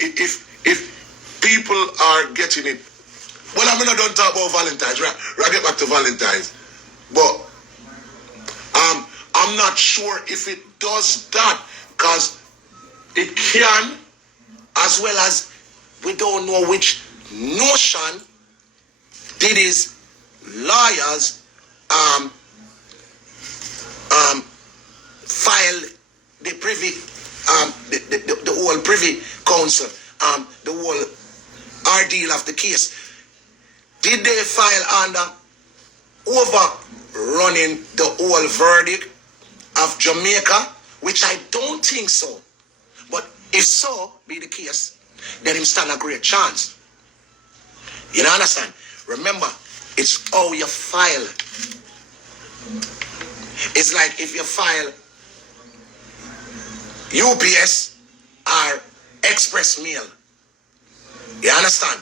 if people are getting it, well, I'm not done talk about Valentine's. Right, I get back to Valentine's, but I'm not sure if it does that, because it can, as well as we don't know which notion did his lawyers file the privy the whole privy council, the whole ordeal of the case. Did they file under overrunning the whole verdict of Jamaica? Which I don't think so. But if so be the case, then him stand a great chance. You know, understand? Remember, it's how you file. It's like if you file UPS or Express Mail. You understand?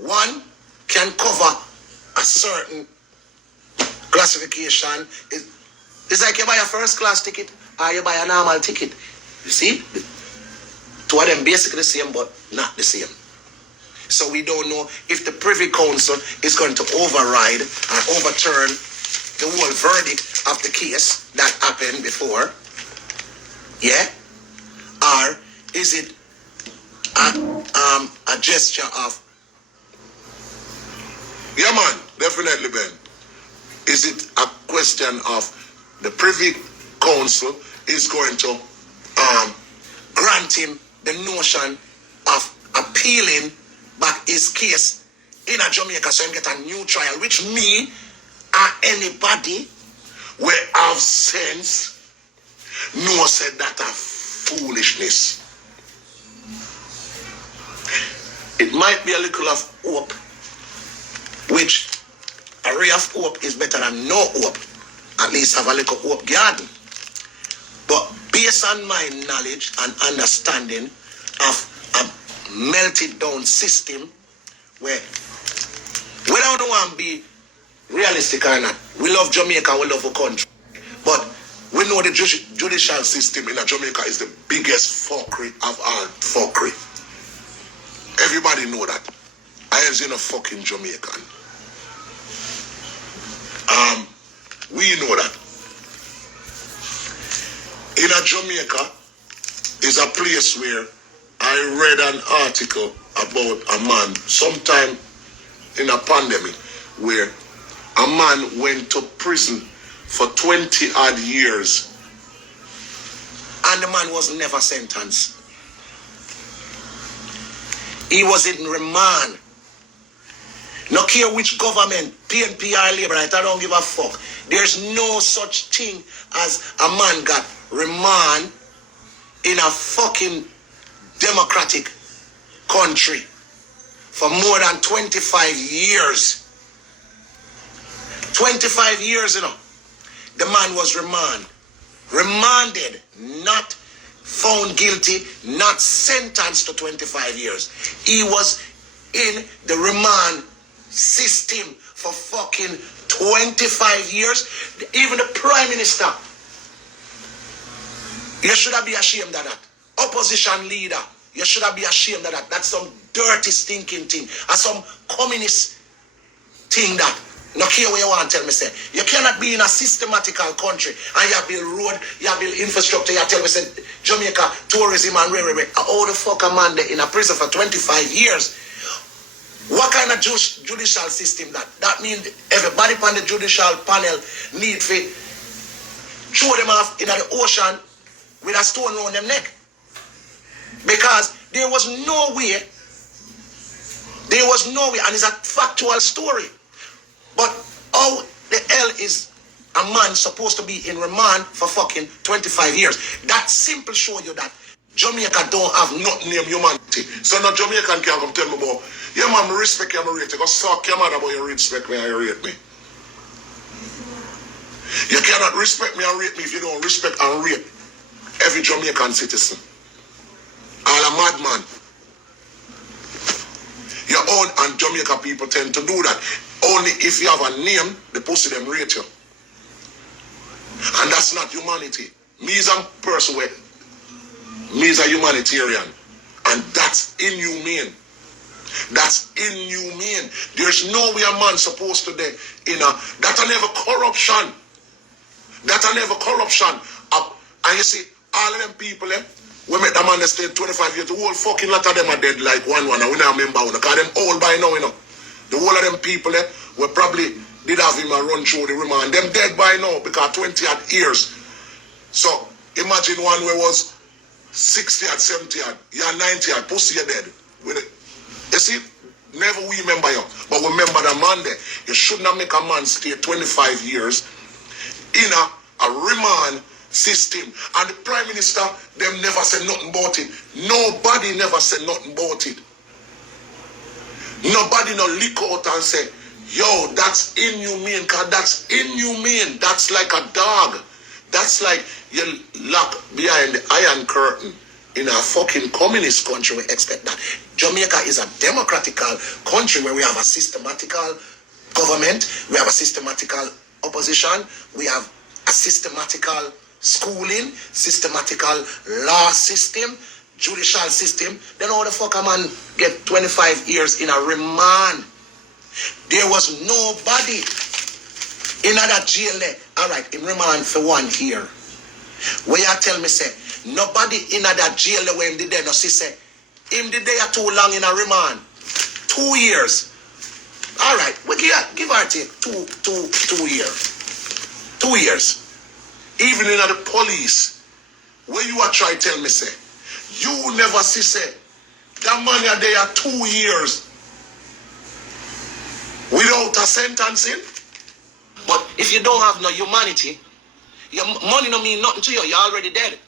One can cover a certain classification. It's like you buy a first class ticket or you buy a normal ticket. You see? Two of them basically the same, but not the same. So we don't know if the Privy Council is going to override or overturn the whole verdict of the case that happened before. Yeah? Or is it a gesture of... Yeah, man, definitely, Ben. Is it a question of the Privy Council is going to grant him the notion of appealing back his case in a Jamaica so he get a new trial, which me or anybody will have sense no said that a foolishness. It might be a little of hope, which a ray of hope is better than no hope. At least have a little hope garden. But based on my knowledge and understanding of a melted down system where we don't want to be realistic or not. We love Jamaica, we love our country. But we know the judicial system in Jamaica is the biggest fuckery of all fuckery. Everybody know that. I am a fucking Jamaican. We know that. In Jamaica is a place where I read an article about a man sometime in a pandemic where a man went to prison for 20 odd years and the man was never sentenced. He was in remand. No care which government, PNP or Labour, I don't give a fuck. There's no such thing as a man got remand in a fucking democratic country for more than 25 years. 25 years, you know. The man was remanded, not found guilty, not sentenced to 25 years. He was in the remand system for fucking 25 years. Even the Prime Minister, you should have been ashamed of that. Opposition leader, you should have been ashamed of that. That's some dirty, stinking thing. And some communist thing that. No care what you want to tell me, say. You cannot be in a systematical country and you build road, you build infrastructure, you tell me, say, Jamaica, tourism and rare. How the fuck a man there in a prison for 25 years? What kind of judicial system that? That means everybody on the judicial panel need to throw them off in the ocean with a stone around their neck. Because there was no way, and it's a factual story. But how the hell is a man supposed to be in remand for fucking 25 years? That simple show you that Jamaica don't have nothing named humanity. So no Jamaican can come tell me about, yeah man, I respect you, I rate you. Go suck your mother about you respect me and you rate me. You cannot respect me and rate me if you don't respect and rate every Jamaican citizen. All a madman. Your own and Jamaica people tend to do that. Only if you have a name, the pussy them rate you. And that's not humanity. Me is a person where, me is a humanitarian. And that's inhumane. That's inhumane. There's no way a man supposed to be that are never corruption. That are never corruption. And you see, all of them people, we make them understand 25 years, the whole fucking lot of them are dead like one, and we don't remember one. Because them old by now, The whole of them people, we probably did have him a run through the remand. Them dead by now because 20 odd years. So imagine one where was 60 odd, 70 odd, you're 90 odd, pussy you're dead. You see, never we remember you. But remember the man there. You should not make a man stay 25 years in a remand system. And the Prime Minister, them never said nothing about it. Nobody never said nothing about it. Nobody no lick out and say, yo, that's inhumane, because that's inhumane. That's like a dog. That's like you lock behind the iron curtain in a fucking communist country. We expect that. Jamaica is a democratical country where we have a systematical government, we have a systematical opposition, we have a systematical schooling, systematical law system, judicial system. Then how the fuck a man get 25 years in a remand? There was nobody in that jail there. All right, in remand for 1 year. Where you tell me say, nobody in that jail there where him did there, no see say, him did there too long in a remand. 2 years. All right, we give or take 2 years. 2 years. Even in the police, where you are trying to tell me say, you never see say, that man are there 2 years without a sentencing. But if you don't have no humanity, your money don't mean nothing to you. You're already dead.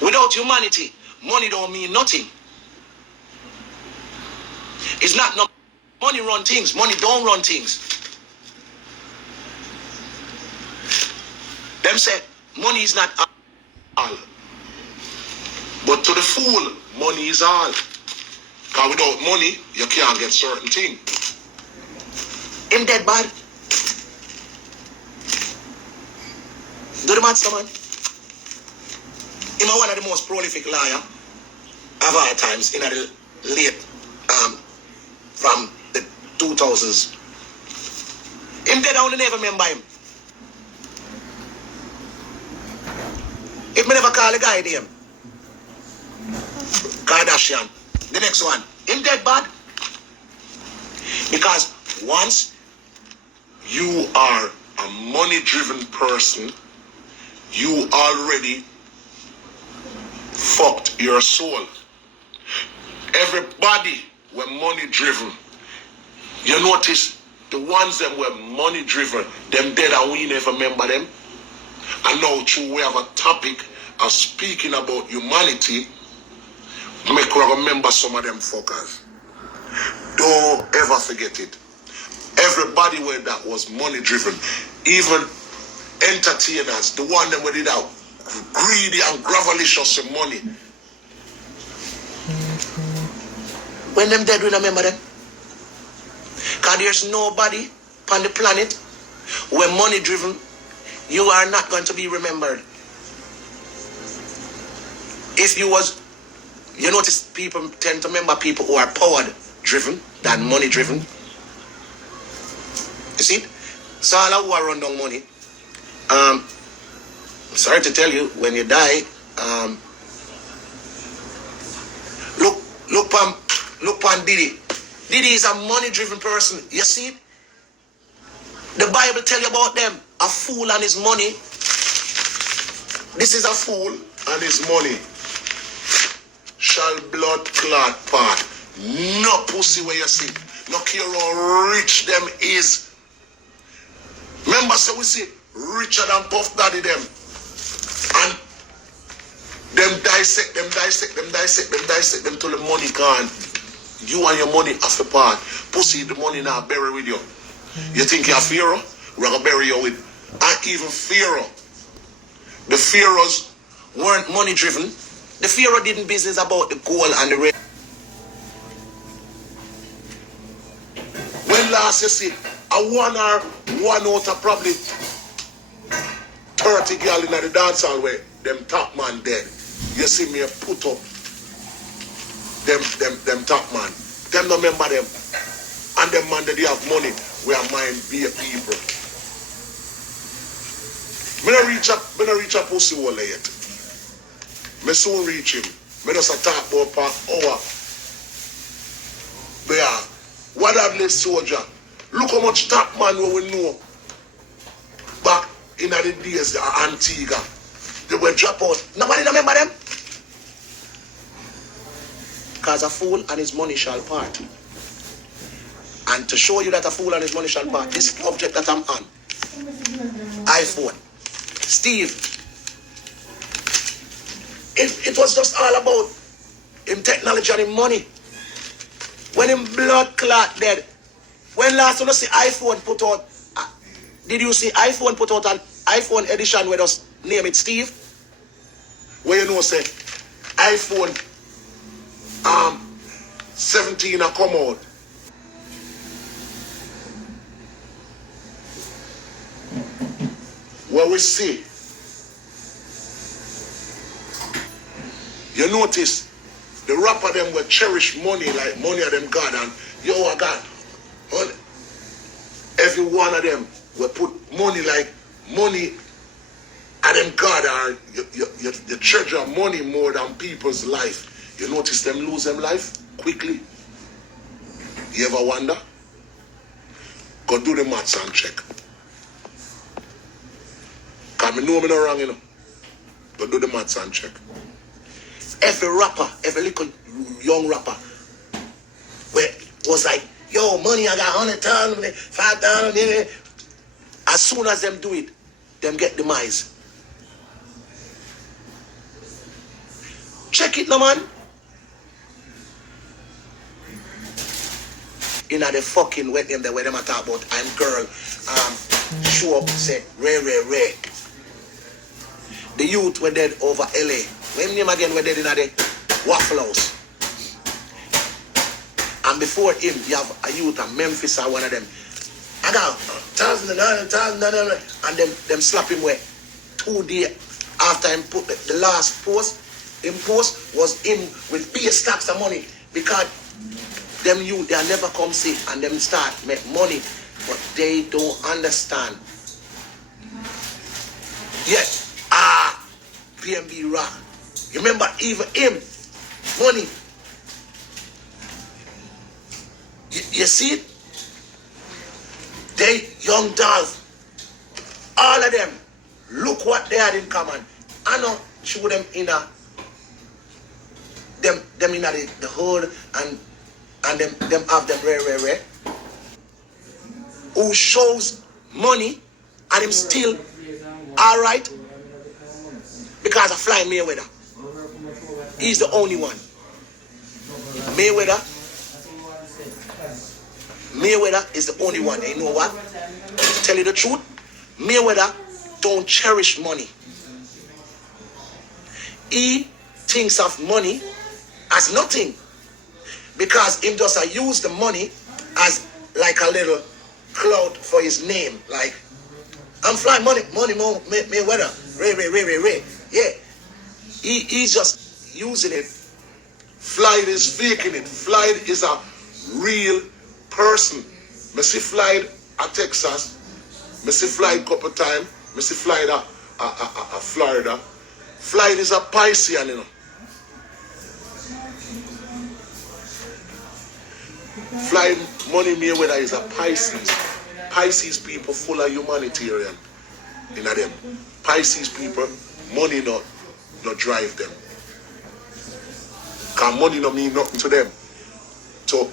Without humanity, money don't mean nothing. It's not no money run things. Money don't run things. Them say money is not all. But to the fool, money is all. Because without money, you can't get certain things. Him dead bad. Do the maths, man. Him one of the most prolific liar of all times in the late from the 2000s. Him dead, I only never remember him. If me never call the guy name, Kardashian, the next one, him dead bad. Because once you are a money-driven person, you already fucked your soul. Everybody were money-driven. You notice the ones that were money-driven, them dead and we never remember them. And now true, we have a topic of speaking about humanity. Make we remember some of them fuckers. Don't ever forget it. Everybody where that was money driven, even entertainers, the one that were did out greedy and gravelicious with money. When them dead, we don't remember them. Because there's nobody on the planet where money driven, you are not going to be remembered. If you was, you notice people tend to remember people who are power driven than money driven. You see? So all who are run down money. Sorry to tell you, when you die, look on Diddy. Diddy is a money driven person. You see? The Bible tell you about them. A fool and his money. This is a fool and his money. Shall blood clot part. No pussy where you see. No care how rich them is. Remember, so we see richer than Puff Daddy them. And them dissect them till the money gone. You and your money off the part. Pussy, the money now bury with you. You think you're a Pharaoh? We're going to bury you with. And even Pharaoh. The Pharaohs weren't money driven. The Pharaoh didn't business about the gold and the red. When last you see, a one out of probably 30 girl in the dance hall where them top man dead. You see me put up them top man. Them don't remember them. And them man that they have money, we are mind be a people. Me not reach a pussy wall yet. Me soon reach him. Me just talk about per hour. But yeah, what have this soldier? Look how much top man we know. Back in the days, the Antigua. They were drop out. Nobody remember them? Because a fool and his money shall part. And to show you that a fool and his money shall part, this object that I'm on, iPhone, Steve, it was just all about him technology and him money. When him blood clot dead, when last time you see iPhone put out, did you see iPhone put out an iPhone edition with us name it Steve? Where you know say iPhone 17 a come out. What we see, you notice the rapper them will cherish money like money of them God, and yo I got every one of them will put money like money of them God, and you treasure money more than people's life. You notice them lose them life quickly. You ever wonder? Go do the maths and check. Cause me know me not wrong, you know. But do the maths and check. Every rapper, every little young rapper, where was like, yo, money, I got 100,000, 5,000. As soon as them do it, them get demise. Check it, no man. In the fucking wet them there where them talk about I'm girl, show up, say, Ray. The youth were dead over LA. When him again were dead in the Waffle House. And before him, you have a youth at Memphis or one of them. I got 1,000 and them slap him where 2 days after him put the last post, him post was him with big stacks of money because them youth they never come see and them start make money, but they don't understand. Yes. PMB Rock. You remember even him, money. You see it? They, Young Dolph, all of them, look what they had in common. I know show them in them in the hood and them have them rare. Who shows money and him still alright? Because of Fly Mayweather. He's the only one. Mayweather is the only one. And you know what? To tell you the truth, Mayweather don't cherish money. He thinks of money as nothing. Because him just use the money as like a little cloud for his name. Like, I'm flying money, Mayweather, Ray. Yeah, he's just using it. Floyd is faking it. Floyd is a real person. I see Floyd at Texas. I see Floyd couple times. I see Floyd at Florida. Floyd is a Piscean, you know. Floyd Money Mayweather is a Pisces. Pisces people full of humanitarian. You know them. Pisces people, money not drive them. Because money not mean nothing to them. To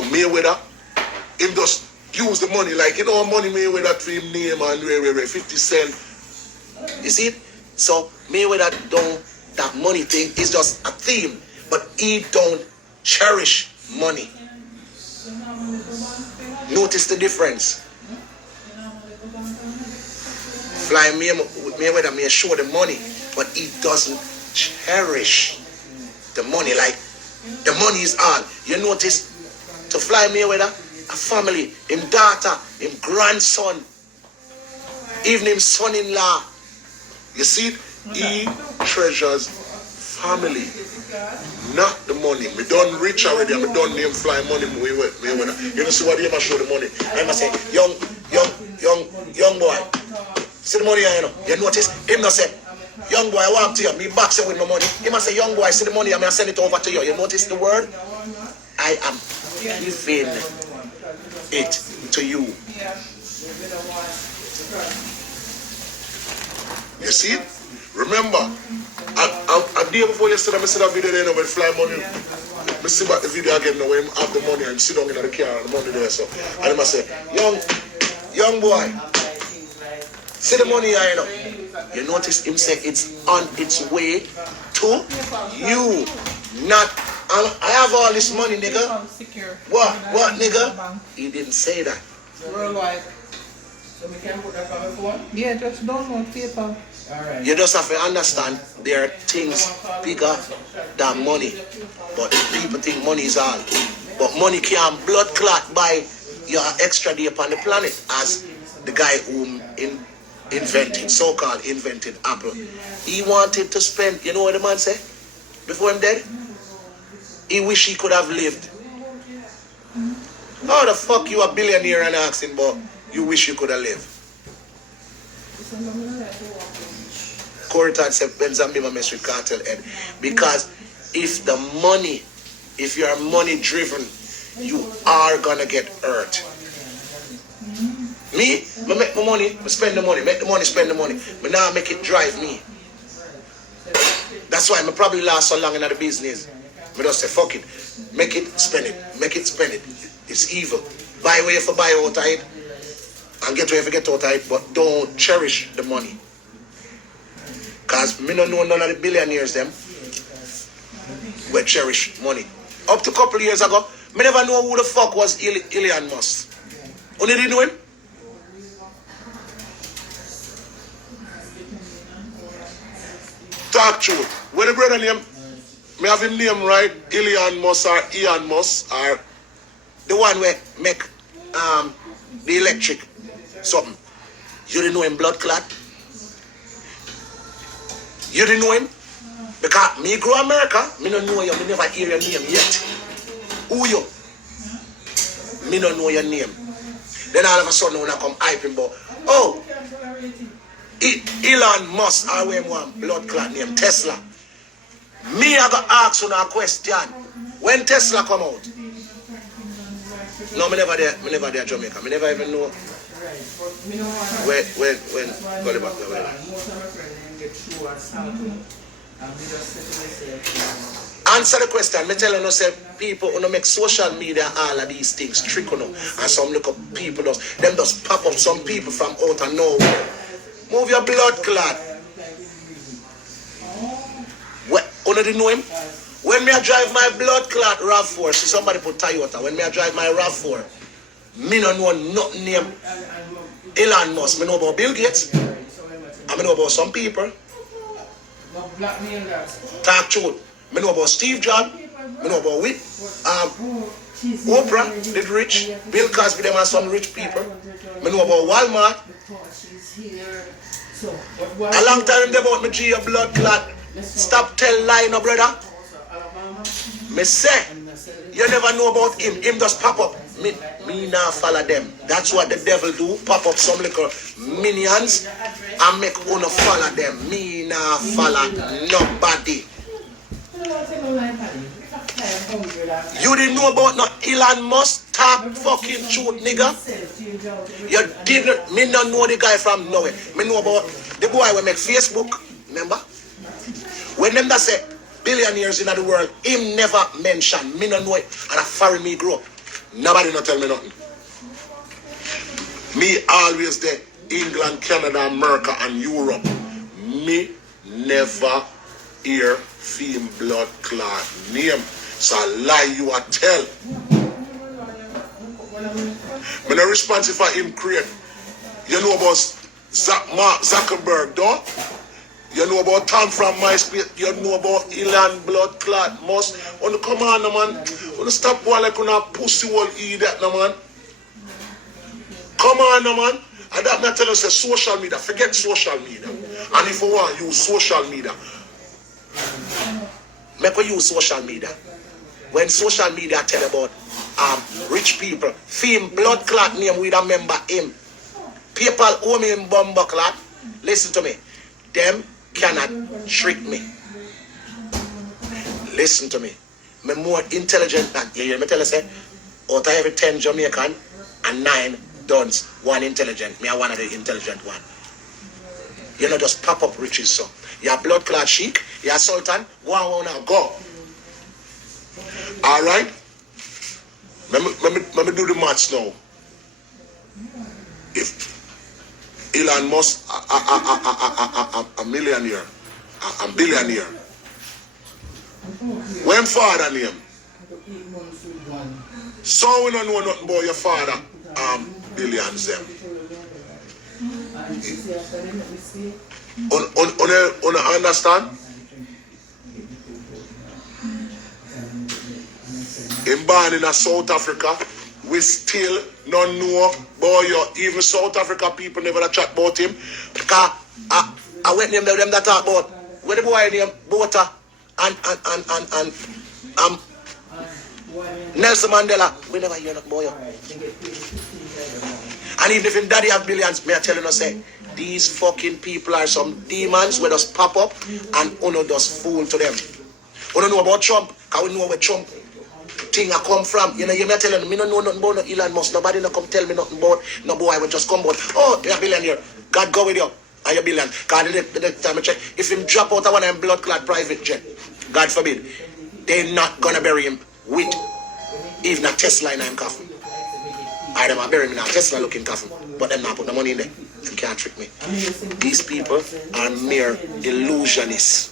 Mayweather, him just use the money like, you know, money Mayweather to him name and 50 cent. You see it? So Mayweather don't, that money thing is just a theme, but he don't cherish money. Notice the difference. Fly Mayweather may show the money, but he doesn't cherish the money. Like, the money is all. You notice, to Fly Mayweather, a family, him daughter, him grandson, even him son-in-law. You see it? He treasures family, not the money. Me done rich already, and me done name fly money. You know see what they ever show the money. I must say, young boy, see the money here, you know. You notice him not say, young boy, I want to you. Me box you with my money. He must say, young boy, see the money, I'm gonna send it over to you. You notice the word? I am giving it to you. You see? Remember, a day before yesterday, I see that video there with fly money. I see about the video again now when I have the money and sit down in the car and the money there. So, and I say, young boy, see the money here, you know. You notice him say it's on its way to you. Not, I have all this money, nigga. What, nigga? He didn't say that. Worldwide. So we can put that on the phone? Yeah, just download PayPal. Alright. You just have to understand there are things bigger than money. But people think money is all. But money can blood clot by your extra day upon the planet, as the guy who invented, so-called invented Apple. He wanted to spend, you know what the man said before him dead? He wish he could have lived. How the fuck you a billionaire and asking, but you wish you could have lived? Corey said Benzambima mess with cartel head. Because if you are money driven, you are gonna get hurt. Me, I make my money, I spend the money, make the money, spend the money. But now I make it drive me. That's why I probably last so long in the business. I just say fuck it. Make it, spend it. Make it, spend it. It's evil. Buy where you buy out of it and get where you get out of it, but don't cherish the money. Because me don't know none of the billionaires them will cherish money. Up to a couple of years ago, me never know who the fuck was Elon Musk. Only didn't know him? Talk true. When the brother name, me have him name right, Elon Musk or Ian Musk, or the one where make the electric something. You didn't know him, blood clot? You didn't know him? Because me grow America, me don't know you, me never hear your name yet. Who you? Me don't know your name. Then all of a sudden when I come hype him, but oh, Elon Musk, I wear one blood clot name, Tesla. Me I got ask you a question. When Tesla come out? No, me never there Jamaica. Me never even know when go back there. Answer the question. Me tell you, say people who make social media all of these things trick on and some look up people them just pop up some people from out of nowhere. Move your blood clot. What? You didn't know him? When me I drive my blood clot RAV4, see somebody put Toyota. When me I drive my RAV4, me don't know nothing name Elon Musk. Me know about Bill Gates. I know about some people. Talk truth. I know about Steve Jobs. I know about Oprah, the rich. Bill Cosby, them are some rich people. I know about Walmart. A long time they about me G blood clot. Stop tell lie, no brother. Me say, you never know about him. Him just pop up. Me now follow them. That's what the devil do. Pop up some little minions and make one follow them. Me now follow nobody. You didn't know about no Elon Musk? Talk fucking truth, nigga. You didn't. Me not know the guy from nowhere. Me know about the boy who make Facebook. Remember? When them that say billionaires in the world, him never mention. Me not know it. And I foreign me grow up. Nobody not tell me nothing. Me always there. England, Canada, America, and Europe. Me never hear film blood clot name. So I lie you a tell. Me no responsible for him create. You know about Zuckerberg, don't? You know about Tom from MySpace. You know about Elon blood clot Musk. On the come on, man. On the stop boy like on a pussy wall eat that, man. Come on, man. And that not tell us social media. Forget social media. And if you want, use social media. Make we use social media. When social media tell about rich people, fame, blood clot name, we remember him. People owe me in bomber clot. Listen to me. Them cannot trick me. Listen to me. I'm more intelligent than you. Me tell you, say, out of every 10 Jamaican and 9 dons, 1 intelligent. Me are one of the intelligent one. You know, just pop up riches, so. You're blood clot chic, you're sultan, go on now, go. Alright? Let me do the maths now. If Elon Musk a millionaire, a billionaire, when father name? So we don't know nothing about your father billions them. Understand? In born in South Africa, we still don't know about you. Even South Africa people never chat about him. Because I went name them that talk about where the boy name Bota and Nelson Mandela. We never hear nothing about you. And even if him daddy have billions, me are telling us say these fucking people are some demons where just pop up and uno just fool to them. We don't know about Trump, because we know where Trump thing I come from. You know, you may tell them, me don't know nothing about no Elon Musk. Nobody no come tell me nothing about no boy. I will just come about, oh, you're a billionaire. God go with you. Are you a billion? Because the next time I check, if him drop out of one of them blood clot private jet, God forbid, they're not going to bury him with even a Tesla in him coffin. I them bury him in a Tesla looking coffin, but them not put the money in there. You can't trick me. These people are mere illusionists.